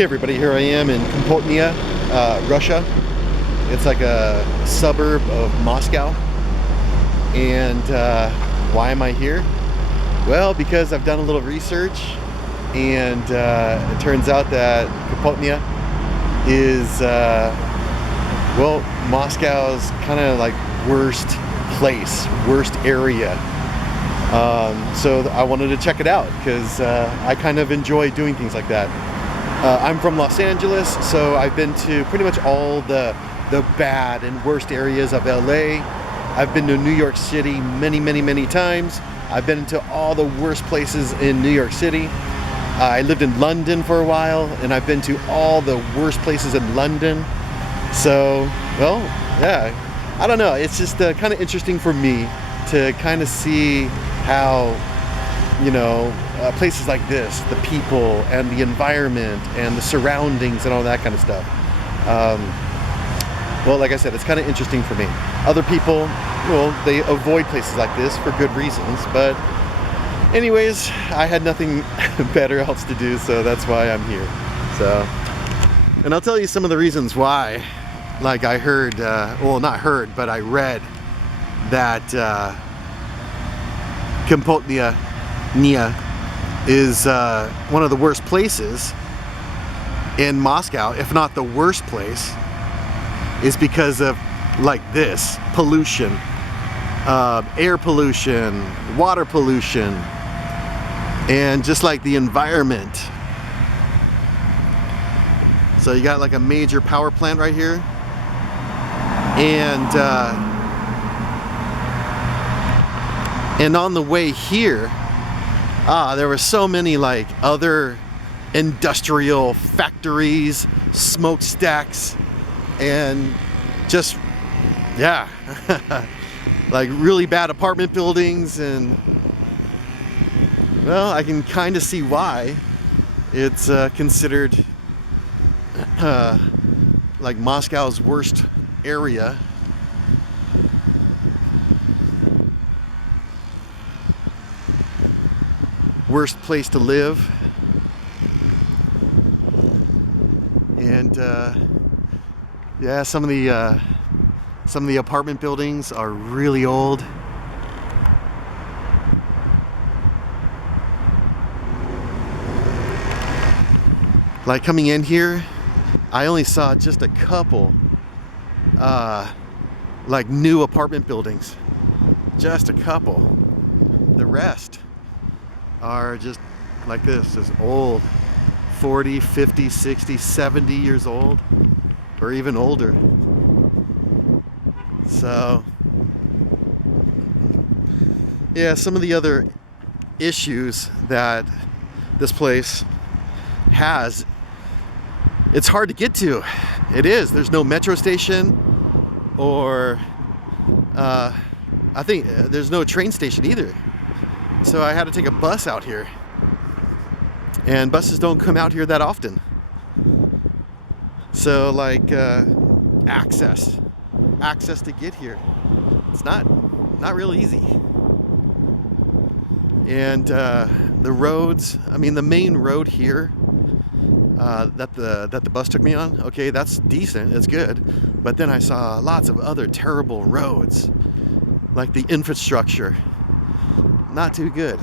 Hey everybody, here I am in Kapotnya, Russia. It's like a suburb of Moscow. And why am I here? Well, because I've done a little research, and it turns out that Kapotnya is, well, Moscow's kind of like worst place, worst area. So I wanted to check it out because I kind of enjoy doing things like that. I'm from Los Angeles, so I've been to pretty much all the bad and worst areas of LA. I've been to New York City many times. I've been to all the worst places in New York City. I lived in London for a while, and I've been to all the worst places in London. So, well, yeah, I don't know. It's just kind of interesting for me to kind of see how, you know, places like this, the people and the environment and the surroundings and all that kind of stuff. Well, like I said, it's kind of interesting for me. Other people, well, they avoid places like this for good reasons, but anyways, I had nothing better else to do, so that's why I'm here. So, and I'll tell you some of the reasons why. Like I heard, well, not heard, but I read that Kapotnya is one of the worst places in Moscow, if not the worst place, is because of like this pollution, air pollution, water pollution, and just like the environment. So you got like a major power plant right here, and on the way here, there were so many like other industrial factories, smokestacks, and just, yeah, like really bad apartment buildings. And well, I can kind of see why it's considered like Moscow's worst area. Worst place to live. And yeah, some of the apartment buildings are really old. Like coming in here, I only saw just a couple like new apartment buildings. Just a couple. The rest are just like this, just old, 40, 50, 60, 70 years old, or even older. So, yeah, some of the other issues that this place has, it's hard to get to. It is. There's no metro station, or I think there's no train station either. So I had to take a bus out here, and buses don't come out here that often. So like access to get here, it's not real easy. And the roads, I mean, the main road here that the bus took me on, okay, that's decent, it's good. But then I saw lots of other terrible roads, like the infrastructure, not too good.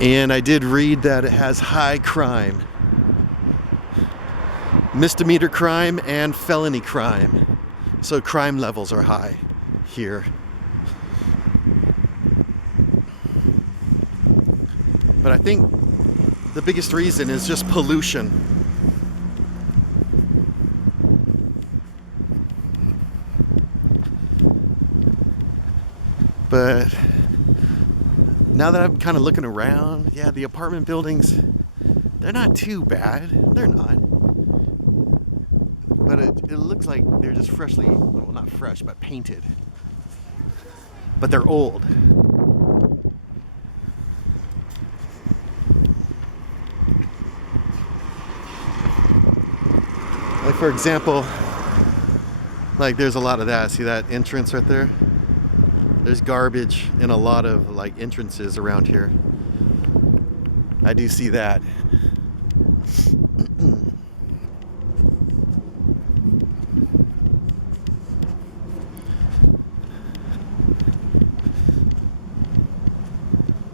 And I did read that it has high crime, misdemeanor crime and felony crime. So crime levels are high here. But I think the biggest reason is just pollution. But now that I'm kind of looking around, yeah, the apartment buildings, they're not too bad. They're not. But it looks like they're just freshly, well, not fresh, but painted. But they're old. Like for example, like there's a lot of that. See that entrance right there? There's garbage in a lot of like entrances around here. I do see that.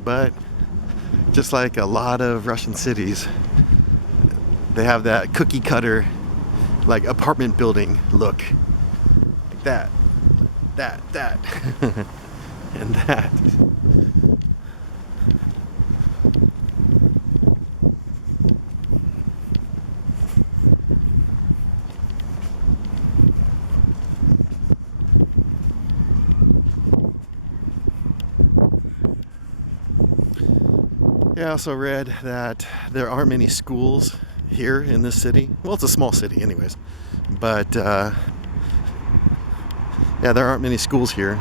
But just like a lot of Russian cities, they have that cookie cutter like apartment building look. Like that. And that. Yeah, I also read that there aren't many schools here in this city. Well, it's a small city anyways. But yeah, there aren't many schools here.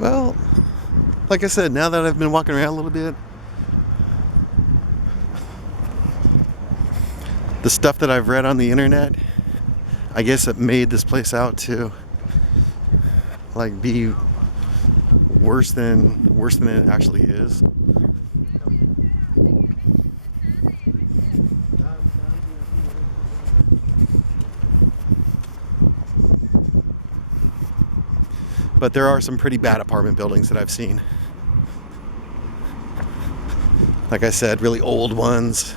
Well, like I said, now that I've been walking around a little bit, the stuff that I've read on the internet, I guess it made this place out to like be worse than it actually is. But there are some pretty bad apartment buildings that I've seen. Like I said, really old ones.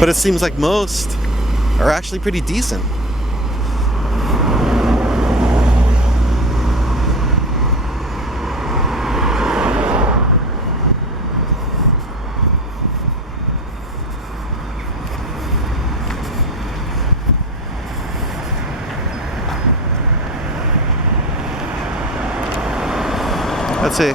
But it seems like most are actually pretty decent. Let's see,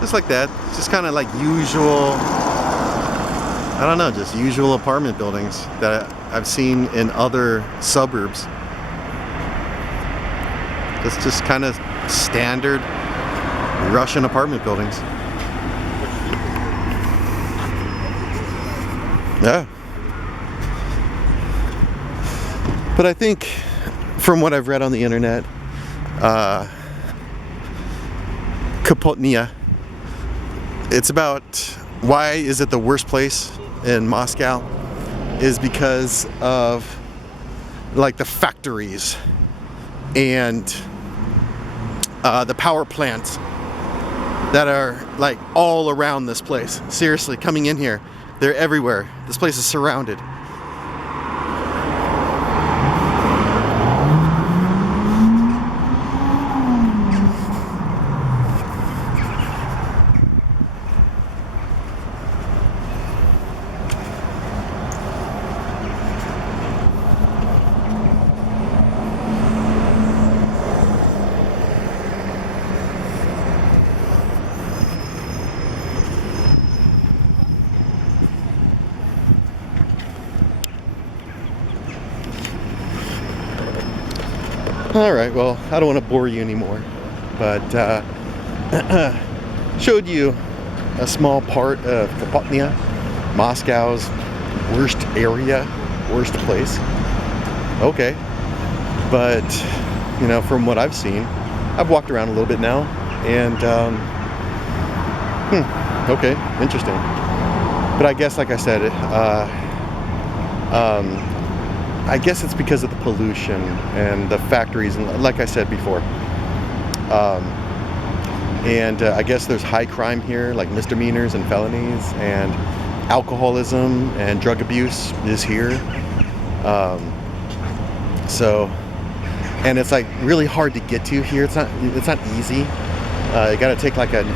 just like that, just kind of like usual, I don't know, just usual apartment buildings that I've seen in other suburbs. Just kind of standard Russian apartment buildings. Yeah. But I think from what I've read on the internet, Kapotnya, it's about why is it the worst place in Moscow is because of like the factories and the power plants that are like all around this place. Seriously, coming in here, they're everywhere. This place is surrounded. All right, well, I don't want to bore you anymore, but showed you a small part of Kapotnya, Moscow's worst area, worst place. Okay, but you know, from what I've seen, I've walked around a little bit now, and okay, interesting. But I guess, like I said, I guess it's because of the pollution and the factories, and like I said before. I guess there's high crime here, like misdemeanors and felonies, and alcoholism and drug abuse is here. And it's like really hard to get to here. It's not easy. You got to take like an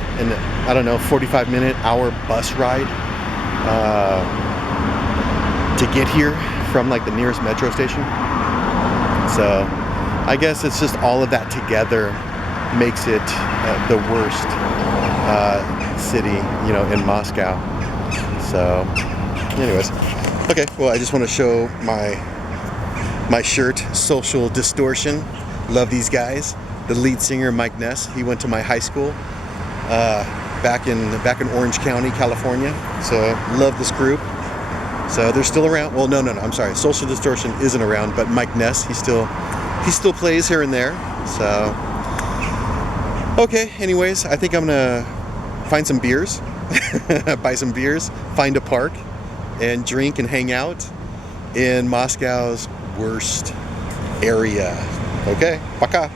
I don't know, 45-minute hour bus ride to get here from like the nearest metro station. So I guess it's just all of that together makes it the worst city, you know, in Moscow. So anyways, okay, well, I just want to show my shirt, Social Distortion. Love these guys. The lead singer, Mike Ness, he went to my high school back in Orange County, California. So love this group. So they're still around. Well, no, I'm sorry. Social Distortion isn't around, but Mike Ness, he still plays here and there. So okay, anyways, I think I'm gonna find some beers, buy some beers, find a park, and drink and hang out in Moscow's worst area. Okay, пока.